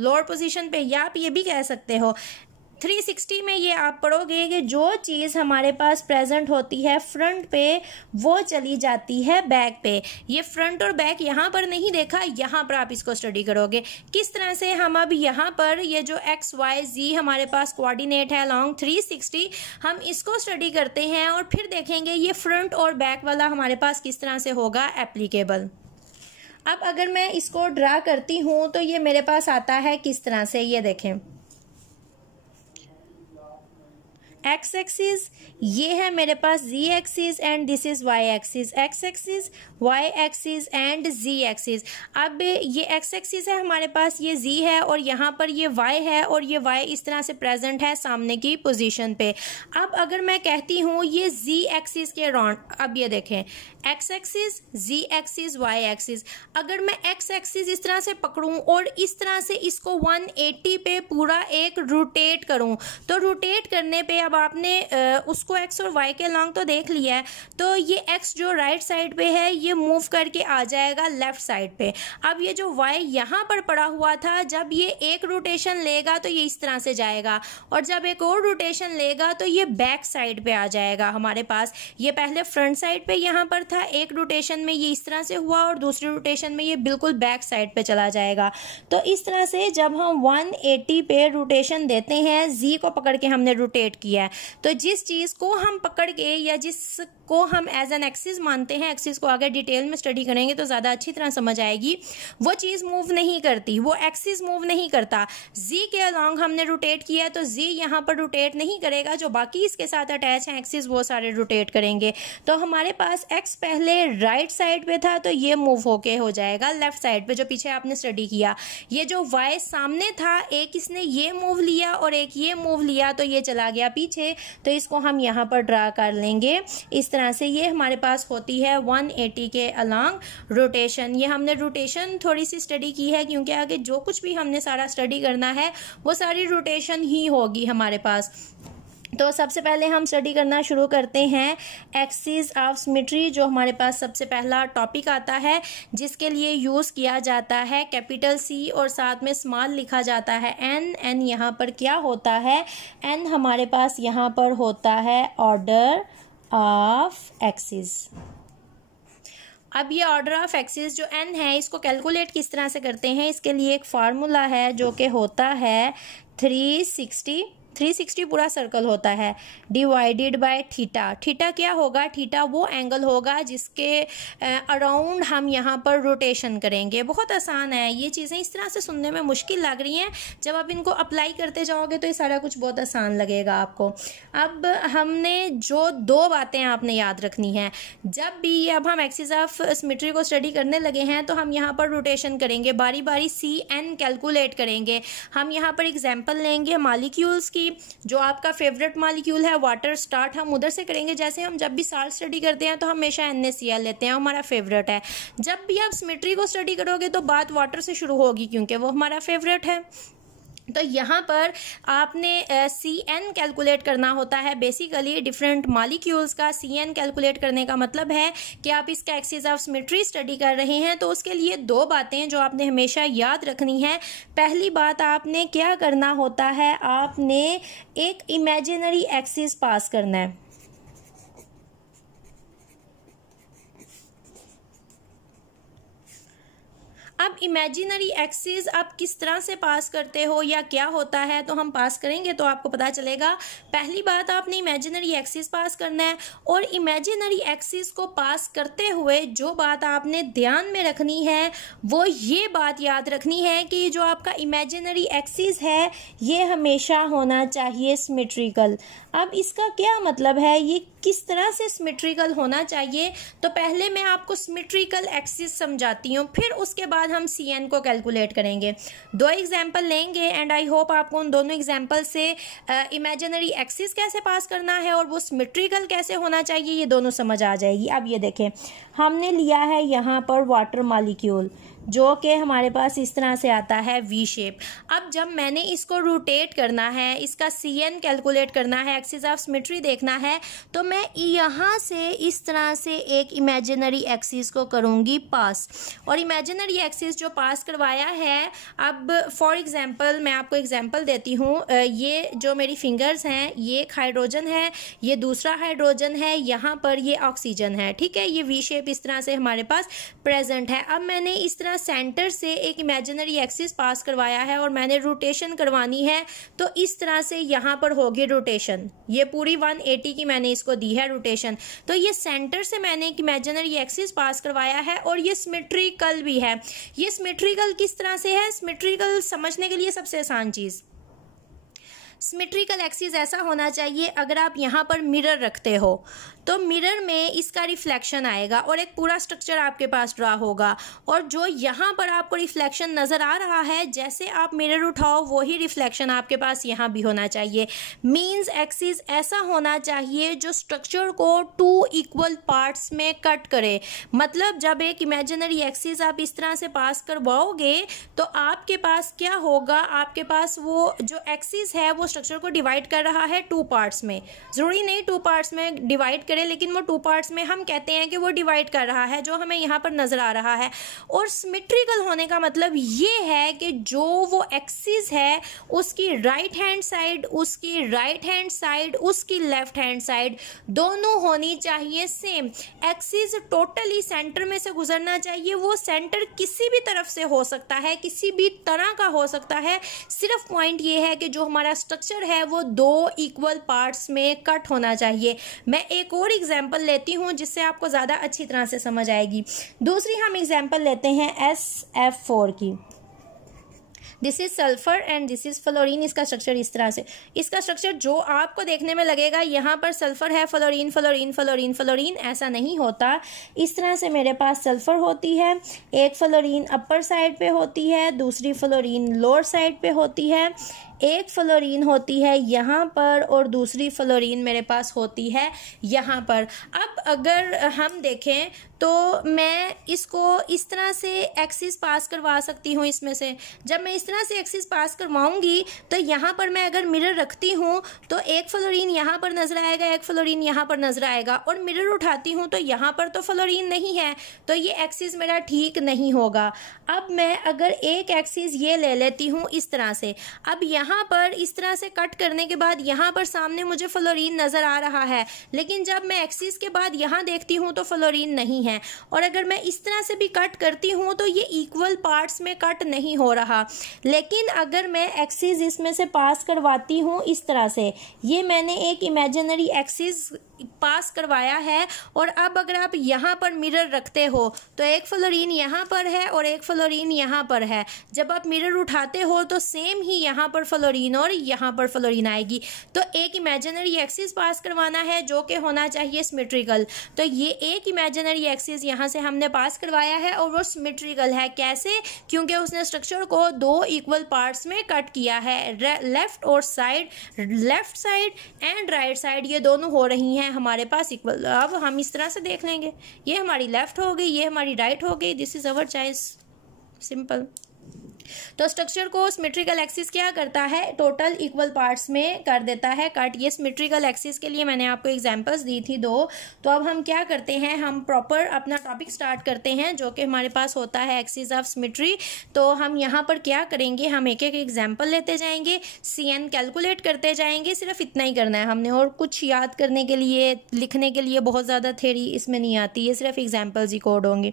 Lower position पे, या आप ये भी कह सकते हो 360 में ये आप पढ़ोगे कि जो चीज़ हमारे पास प्रेजेंट होती है फ्रंट पे वो चली जाती है बैक पे। ये फ्रंट और बैक यहाँ पर नहीं देखा, यहाँ पर आप इसको स्टडी करोगे किस तरह से। हम अब यहाँ पर ये जो एक्स वाई जी हमारे पास कोऑर्डिनेट है अलोंग 360, हम इसको स्टडी करते हैं और फिर देखेंगे ये फ्रंट और बैक वाला हमारे पास किस तरह से होगा एप्लीकेबल। अब अगर मैं इसको ड्रा करती हूँ तो ये मेरे पास आता है किस तरह से, ये देखें एक्स एक्सिस ये है मेरे पास Z axis and this is Y axis, X axis Y axis and Z axis. अब ये एक्स एक्सिस है हमारे पास, ये जी है और यहाँ पर ये वाई है और ये वाई इस तरह से प्रेजेंट है सामने की पोजीशन पे। अब अगर मैं कहती हूँ ये जी एक्सिस के राउंड, अब ये देखें एक्स एक्सिस जी एक्सिस वाई एक्सिस, अगर मैं एक्स एक्सिस इस तरह से पकड़ूं और इस तरह से इसको 180 पे पूरा एक रोटेट करूं, तो रोटेट करने पे अब आपने उसको एक्स और वाई के लॉन्ग तो देख लिया है, तो ये एक्स जो राइट साइड पे है ये मूव करके आ जाएगा लेफ्ट साइड पे। अब ये जो वाई यहाँ पर पड़ा हुआ था, जब ये एक रोटेशन लेगा तो ये इस तरह से जाएगा और जब एक और रोटेशन लेगा तो ये बैक साइड पे आ जाएगा हमारे पास। ये पहले फ्रंट साइड पे यहाँ पर था, एक रोटेशन में ये इस तरह से हुआ और दूसरी रोटेशन में ये बिल्कुल बैक साइड पे चला जाएगा। तो इस तरह से जब हम 180 पे रोटेशन देते हैं, जी को पकड़ के हमने रोटेट किया है, तो जिस चीज को हम पकड़ के या जिसको हम एज एन एक्सिस मानते हैं, एक्सिस को आगे डिटेल में स्टडी करेंगे तो ज्यादा अच्छी तरह समझ आएगी, वो चीज मूव नहीं करती, वो एक्सिस मूव नहीं करता। जी के अलोंग हमने रोटेट किया तो जी यहाँ पर रोटेट नहीं करेगा, जो बाकी इसके साथ अटैच है एक्सिस वो सारे रोटेट करेंगे। तो हमारे पास एक्स पहले राइट साइड पे था तो ये मूव होके हो जाएगा लेफ्ट साइड पे, जो पीछे आपने स्टडी किया। ये जो वाई सामने था, एक इसने ये मूव लिया और एक ये मूव लिया तो ये चला गया पीछे, तो इसको हम यहाँ पर ड्रा कर लेंगे इस तरह से। ये हमारे पास होती है 180 के अलोंग रोटेशन। ये हमने रोटेशन थोड़ी सी स्टडी की है क्योंकि आगे जो कुछ भी हमने सारा स्टडी करना है वो सारी रोटेशन ही होगी हमारे पास। तो सबसे पहले हम स्टडी करना शुरू करते हैं एक्सिस ऑफ सिमेट्री, जो हमारे पास सबसे पहला टॉपिक आता है, जिसके लिए यूज़ किया जाता है कैपिटल सी और साथ में स्मॉल लिखा जाता है एन। एन यहाँ पर क्या होता है, एन हमारे पास यहाँ पर होता है ऑर्डर ऑफ एक्सिस। अब ये ऑर्डर ऑफ एक्सिस जो एन है इसको कैलकुलेट किस तरह से करते हैं, इसके लिए एक फार्मूला है जो कि होता है 360 पूरा सर्कल होता है डिवाइडेड बाय थीटा। थीटा क्या होगा, थीटा वो एंगल होगा जिसके अराउंड हम यहाँ पर रोटेशन करेंगे। बहुत आसान है, ये चीज़ें इस तरह से सुनने में मुश्किल लग रही हैं, जब आप इनको अप्लाई करते जाओगे तो ये सारा कुछ बहुत आसान लगेगा आपको। अब हमने जो दो बातें आपने याद रखनी है, जब भी अब हम एक्सिस ऑफ सिमेट्री को स्टडी करने लगे हैं तो हम यहाँ पर रोटेशन करेंगे, बारी बारी सी एन कैलकुलेट करेंगे। हम यहाँ पर एग्जाम्पल लेंगे मॉलिक्यूल्स की, जो आपका फेवरेट मॉलिक्यूल है वाटर, स्टार्ट हम उधर से करेंगे। जैसे हम जब भी साल्ट स्टडी करते हैं तो हमेशा NaCl लेते हैं, हमारा फेवरेट है। जब भी आप सिमेट्री को स्टडी करोगे तो बात वाटर से शुरू होगी क्योंकि वो हमारा फेवरेट है। तो यहाँ पर आपने CN कैलकुलेट करना होता है, बेसिकली डिफरेंट मॉलिक्यूल्स का CN कैलकुलेट करने का मतलब है कि आप इसका एक्सिस ऑफ सिमेट्री स्टडी कर रहे हैं। तो उसके लिए दो बातें जो आपने हमेशा याद रखनी है। पहली बात, आपने क्या करना होता है, आपने एक इमेजिनरी एक्सिस पास करना है। अब इमेजिनरी एक्सिस आप किस तरह से पास करते हो या क्या होता है, तो हम पास करेंगे तो आपको पता चलेगा। पहली बात, आपने इमेजिनरी एक्सिस पास करना है और इमेजिनरी एक्सिस को पास करते हुए जो बात आपने ध्यान में रखनी है वो ये बात याद रखनी है कि जो आपका इमेजिनरी एक्सिस है ये हमेशा होना चाहिए सिमेट्रिकल। अब इसका क्या मतलब है, ये किस तरह से सिमेट्रिकल होना चाहिए, तो पहले मैं आपको सिमेट्रिकल एक्सिस समझाती हूँ, फिर उसके बाद हम CN को कैलकुलेट करेंगे। दो एग्जाम्पल लेंगे एंड आई होप आपको उन दोनों एग्जाम्पल से इमेजिनरी एक्सिस कैसे पास करना है और वो सिमेट्रिकल कैसे होना चाहिए ये दोनों समझ आ जाएगी। अब ये देखें, हमने लिया है यहाँ पर वाटर मॉलिक्यूल, जो कि हमारे पास इस तरह से आता है वी शेप। अब जब मैंने इसको रोटेट करना है, इसका CN कैलकुलेट करना है, एक्सिस ऑफ सिमेट्री देखना है, तो मैं यहाँ से इस तरह से एक इमेजिनरी एक्सिस को करूँगी पास, और इमेजिनरी एक्सिस जो पास करवाया है, अब फॉर एग्जांपल मैं आपको एग्जांपल देती हूँ, ये जो मेरी फिंगर्स हैं, ये एक हाइड्रोजन है, ये दूसरा हाइड्रोजन है, यहाँ पर ये ऑक्सीजन है, ठीक है। ये वी शेप इस तरह से हमारे पास प्रेजेंट है। अब मैंने इस तरह सेंटर से एक इमेजिनरी एक्सिस पास करवाया है और मैंने रोटेशन करवानी है, तो इस तरह से यहाँ पर होगी रोटेशन। ये पूरी 180 की मैंने इसको दी है रोटेशन। तो ये सेंटर से मैंने एक इमेजिनरी एक्सिस पास करवाया है और ये सिमेट्रिकल भी है। ये सिमेट्रिकल किस तरह से है? सिमेट्रिकल समझने के लिए सबसे आसान चीज़, सिमेट्रिकल एक्सिस ऐसा होना चाहिए, अगर आप यहाँ पर मिरर रखते हो तो मिरर में इसका रिफ्लेक्शन आएगा और एक पूरा स्ट्रक्चर आपके पास ड्रा होगा, और जो यहाँ पर आपको रिफ्लेक्शन नज़र आ रहा है, जैसे आप मिरर उठाओ वही रिफ्लेक्शन आपके पास यहाँ भी होना चाहिए। मीन्स एक्सिस ऐसा होना चाहिए जो स्ट्रक्चर को 2 इक्वल पार्ट्स में कट करे। मतलब जब एक इमेजिनरी एक्सिस आप इस तरह से पास करवाओगे तो आपके पास क्या होगा, आपके पास वो जो एक्सिस है वो स्ट्रक्चर को डिवाइड कर रहा है 2 पार्ट्स में। ज़रूरी नहीं 2 पार्ट्स में डिवाइड करे, लेकिन वो 2 पार्ट्स में हम कहते हैं कि वो डिवाइड कर रहा है, जो हमें यहाँ पर नजर आ रहा है। और सिमेट्रिकल होने का मतलब ये है कि जो वो एक्सिस है उसकी राइट हैंड साइड, उसकी राइट हैंड साइड, उसकी लेफ्ट हैंड साइड दोनों होनी चाहिए सेम। एक्सिस टोटली सेंटर में से गुजरना चाहिए। वो सेंटर किसी भी तरफ से हो सकता है, किसी भी तरह का हो सकता है। सिर्फ पॉइंट ये है कि जो हमारा स्ट्रक्चर है वो 2 इक्वल पार्ट्स में कट होना चाहिए। मैं एक और एग्जांपल लेती हूं जिससे आपको ज़्यादा अच्छी तरह से समझ आएगी। दूसरी हम एग्जांपल लेते हैं SF4 की। This is sulphur and this is fluorine. इसका स्ट्रक्चर इस तरह से, इसका स्ट्रक्चर जो आपको देखने में लगेगा यहाँ पर सल्फर है, फ्लोरीन फ्लोरीन फ्लोरीन फ्लोरीन, ऐसा नहीं होता। इस तरह से मेरे पास सल्फर होती है, एक फ्लोरीन अपर साइड पे होती है, दूसरी फ्लोरीन लोअर साइड पे होती है, एक फ्लोरीन होती है यहाँ पर और दूसरी फ्लोरीन मेरे पास होती है यहाँ पर। अब अगर हम देखें तो मैं इसको इस तरह से एक्सिस पास करवा सकती हूँ इसमें से। जब मैं इस तरह से एक्सिस पास करवाऊंगी तो यहाँ पर मैं अगर मिरर रखती हूँ तो एक फ्लोरीन यहाँ पर नजर आएगा, एक फ्लोरीन यहाँ पर नजर आएगा, और मिरर उठाती हूँ तो यहाँ पर तो फ्लोरीन नहीं है, तो ये एक्सिस मेरा ठीक नहीं होगा। अब मैं अगर एक एक्सिस ये ले लेती हूँ इस तरह से, अब यहाँ पर इस तरह से कट करने के बाद यहाँ पर सामने मुझे फ्लोरीन नजर आ रहा है, लेकिन जब मैं एक्सिस के बाद यहाँ देखती हूँ तो फ्लोरीन नहीं है। और अगर मैं इस तरह से भी कट करती हूँ तो ये इक्वल पार्ट्स में कट नहीं हो रहा। लेकिन अगर मैं एक्सिस इसमें से पास करवाती हूँ इस तरह से, ये मैंने एक इमेजिनरी एक्सिस पास करवाया है, और अब अगर आप यहाँ पर मिरर रखते हो तो एक फ्लोरीन यहाँ पर है और एक फ्लोरीन यहाँ पर है। जब आप मिरर उठाते हो तो सेम ही यहाँ पर फ्लोरीन और यहाँ पर फ्लोरीन आएगी। तो एक इमेजिनरी एक्सिस पास करवाना है जो कि होना चाहिए सिमेट्रिकल। तो ये एक इमेजिनरी एक्सिस यहाँ से हमने पास करवाया है और वो सिमेट्रिकल है। कैसे? क्योंकि उसने स्ट्रक्चर को 2 इक्वल पार्ट्स में कट किया है। लेफ्ट और side, left side and right side ये दोनों हो रही हैं हमारे पास इक्वल। अब हम इस तरह से देख लेंगे, ये हमारी लेफ्ट हो गई, ये हमारी राइट हो गई। This is our choice, simple. तो स्ट्रक्चर को सिमेट्रिकल एक्सिस क्या करता है, टोटल इक्वल पार्ट्स में कर देता है कट। ये सिमेट्रिकल एक्सिस के लिए मैंने आपको एग्जांपल्स दी थी 2। तो अब हम क्या करते हैं, हम प्रॉपर अपना टॉपिक स्टार्ट करते हैं जो कि हमारे पास होता है एक्सिस ऑफ सिमेट्री। तो हम यहाँ पर क्या करेंगे, हम एक एक एग्जाम्पल लेते जाएंगे, CN कैलकुलेट करते जाएंगे। सिर्फ इतना ही करना है हमने, और कुछ याद करने के लिए, लिखने के लिए बहुत ज़्यादा थ्योरी इसमें नहीं आती है, सिर्फ एग्जाम्पल्स ही कोड होंगे।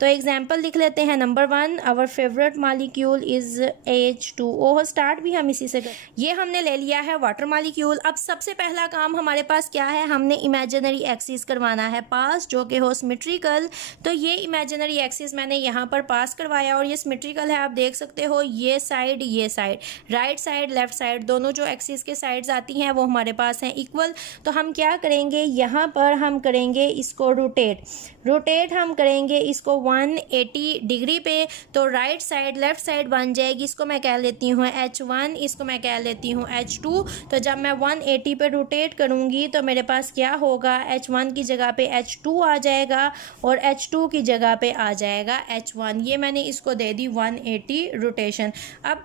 तो एग्जाम्पल लिख लेते हैं। Number 1, our favourite molecule is H2O। Start भी हम इसी से कर, ये हमने ले लिया है वाटर मॉलिक्यूल। अब सबसे पहला काम हमारे पास क्या है, हमने इमेजिनरी एक्सिस करवाना है पास जो कि हो सिमेट्रिकल। तो ये इमेजिनरी एक्सिस मैंने यहाँ पर पास करवाया और ये सिमेट्रिकल है। आप देख सकते हो ये साइड, ये side, right side, left side, दोनों जो एक्सिस के साइड्स आती हैं वो हमारे पास हैं इक्वल। तो हम क्या करेंगे, यहाँ पर हम करेंगे इसको रोटेट हम करेंगे इसको 180 डिग्री पे। तो right side, left side side बन जाएगी, इसको मैं कह लेती हूँ H1, इसको मैं कह लेती हूँ H2। तो जब मैं 180 पे रोटेट करूँगी तो मेरे पास क्या होगा, H1 की जगह पे H2 आ जाएगा और H2 की जगह पे आ जाएगा H1। ये मैंने इसको दे दी 180 रोटेशन। अब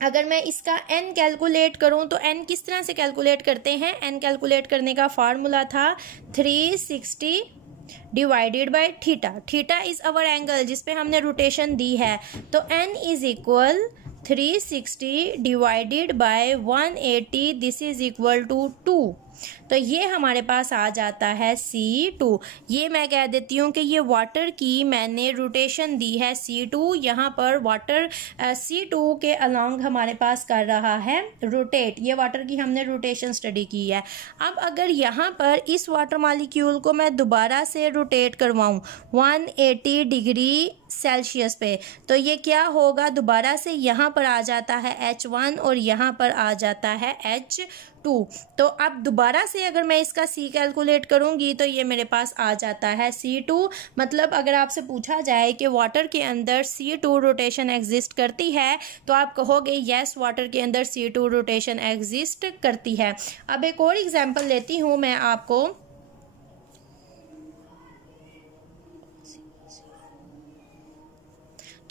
अगर मैं इसका n कैलकुलेट करूं तो n किस तरह से कैलकुलेट करते हैं, n कैलकुलेट करने का फार्मूला था 360 divided by theta. Theta is our angle जिस पे हमने रोटेशन दी है, तो n is equal 360 divided by 180, this is equal to 2। तो ये हमारे पास आ जाता है C2। ये मैं कह देती हूँ कि ये वाटर की मैंने रोटेशन दी है C2, यहाँ पर वाटर C2 के अलोंग हमारे पास कर रहा है रोटेट। ये वाटर की हमने रोटेशन स्टडी की है। अब अगर यहाँ पर इस वाटर मॉलिक्यूल को मैं दोबारा से रोटेट करवाऊँ 180 डिग्री सेल्सियस पे, तो ये क्या होगा, दोबारा से यहाँ पर आ जाता है H1 और यहाँ पर आ जाता है H2। तो अब दोबारा से अगर मैं इसका C कैलकुलेट करूँगी तो ये मेरे पास आ जाता है C2। मतलब अगर आपसे पूछा जाए कि वाटर के अंदर C2 रोटेशन एग्जिस्ट करती है तो आप कहोगे यस, वाटर के अंदर C2 रोटेशन एग्जिस्ट करती है। अब एक और एग्जांपल लेती हूँ मैं आपको।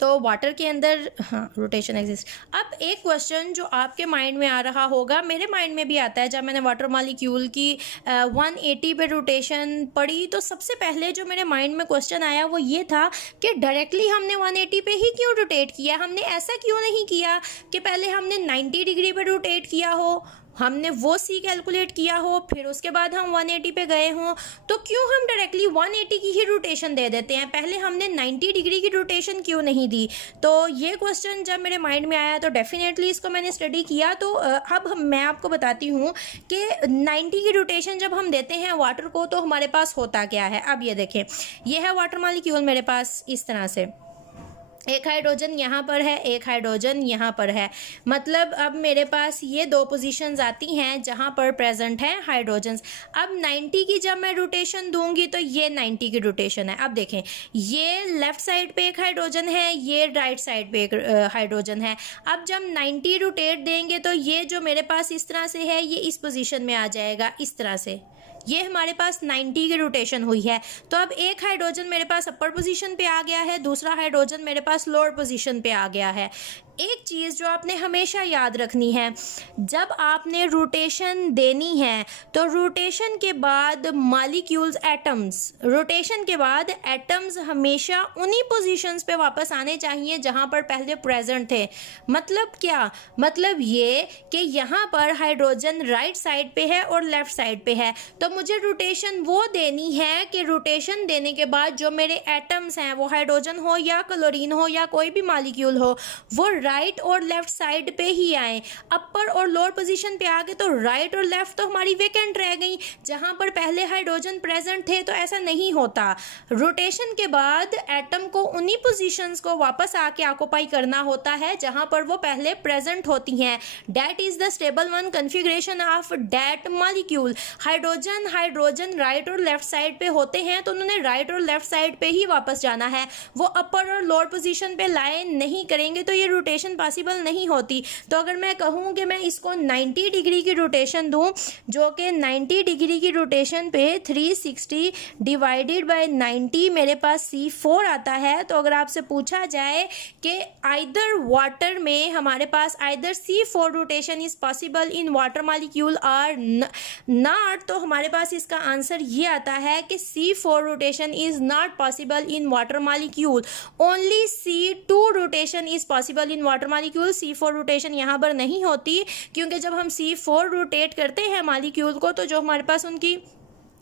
तो वाटर के अंदर रोटेशन एग्जिस्ट। अब एक क्वेश्चन जो आपके माइंड में आ रहा होगा, मेरे माइंड में भी आता है, जब मैंने वाटर मॉलिक्यूल की 180 पे रोटेशन पढ़ी तो सबसे पहले जो मेरे माइंड में क्वेश्चन आया वो ये था कि डायरेक्टली हमने 180 पे ही क्यों रोटेट किया, हमने ऐसा क्यों नहीं किया कि पहले हमने 90 डिग्री पे रोटेट किया हो, हमने वो C कैलकुलेट किया हो, फिर उसके बाद हम 180 पे गए हों। तो क्यों हम डायरेक्टली 180 की ही रोटेशन दे देते हैं, पहले हमने 90 डिग्री की रोटेशन क्यों नहीं दी। तो ये क्वेश्चन जब मेरे माइंड में आया तो डेफिनेटली इसको मैंने स्टडी किया। तो अब मैं आपको बताती हूँ कि 90 की रोटेशन जब हम देते हैं वाटर को तो हमारे पास होता क्या है। अब ये देखें, ये है वाटर मॉलिक्यूल मेरे पास इस तरह से, एक हाइड्रोजन यहाँ पर है, एक हाइड्रोजन यहाँ पर है। मतलब अब मेरे पास ये दो पोजीशंस आती हैं जहाँ पर प्रेजेंट है हाइड्रोजन्स। अब 90 की जब मैं रोटेशन दूंगी तो ये 90 की रोटेशन है। अब देखें, ये लेफ्ट साइड पे एक हाइड्रोजन है, ये राइट साइड पे एक हाइड्रोजन है। अब जब 90 रोटेट देंगे तो ये जो मेरे पास इस तरह से है ये इस पोजीशन में आ जाएगा, इस तरह से। ये हमारे पास 90 की रोटेशन हुई है। तो अब एक हाइड्रोजन मेरे पास अपर पोजीशन पे आ गया है, दूसरा हाइड्रोजन मेरे पास लोअर पोजीशन पे आ गया है। एक चीज़ जो आपने हमेशा याद रखनी है, जब आपने रोटेशन देनी है तो रोटेशन के बाद मॉलिक्यूल्स, एटम्स, रोटेशन के बाद एटम्स हमेशा उन्हीं पोजीशंस पे वापस आने चाहिए जहां पर पहले प्रेजेंट थे। मतलब क्या, मतलब ये कि यहाँ पर हाइड्रोजन राइट साइड पे है और लेफ्ट साइड पे है, तो मुझे रोटेशन वो देनी है कि रोटेशन देने के बाद जो मेरे एटम्स हैं, वो हाइड्रोजन हो या क्लोरीन हो या कोई भी मॉलिक्यूल हो, वो राइट और लेफ्ट साइड पे ही आए। अपर और लोअर पोजीशन पे आ गए तो राइट और लेफ्ट तो हमारी वेकेंट रह गई, जहां पर पहले हाइड्रोजन प्रेजेंट थे। तो ऐसा नहीं होता, रोटेशन के बाद एटम को उन्हीं पोजीशंस को वापस आके ऑक्युपाई करना होता है जहां पर वो पहले प्रेजेंट होती हैं। That is the stable one configuration of that molecule. Hydrogen right और लेफ्ट साइड पे होते हैं तो उन्होंने राइट और लेफ्ट साइड पे ही वापस जाना है, वो अपर और लोअर पोजीशन पे लाए नहीं करेंगे तो ये रोटेशन पॉसिबल नहीं होती। तो अगर मैं कहूँ कि मैं इसको 90 डिग्री की रोटेशन दूं, जो कि 90 डिग्री की रोटेशन पे 360 डिवाइडेड बाय 90 मेरे पास C4 आता है। तो अगर आपसे पूछा जाए कि आइदर वाटर में हमारे पास either C4 rotation is possible in water molecule और नॉट, तो हमारे पास इसका आंसर ये आता है कि C4 rotation is not possible in water molecule, only C2 rotation is possible in water molecule. C4 rotation यहाँ पर नहीं होती, क्योंकि जब हम C4 रोटेट करते हैं मॉलिक्यूल को तो जो हमारे पास उनकी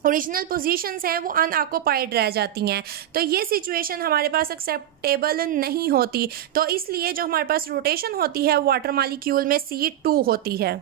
ओरिजिनल पोजीशंस हैं वो अनऑक्युपाइड रह जाती हैं। तो ये सिचुएशन हमारे पास एक्सेप्टेबल नहीं होती। तो इसलिए जो हमारे पास रोटेशन होती है वाटर मॉलिक्यूल में C2 होती है।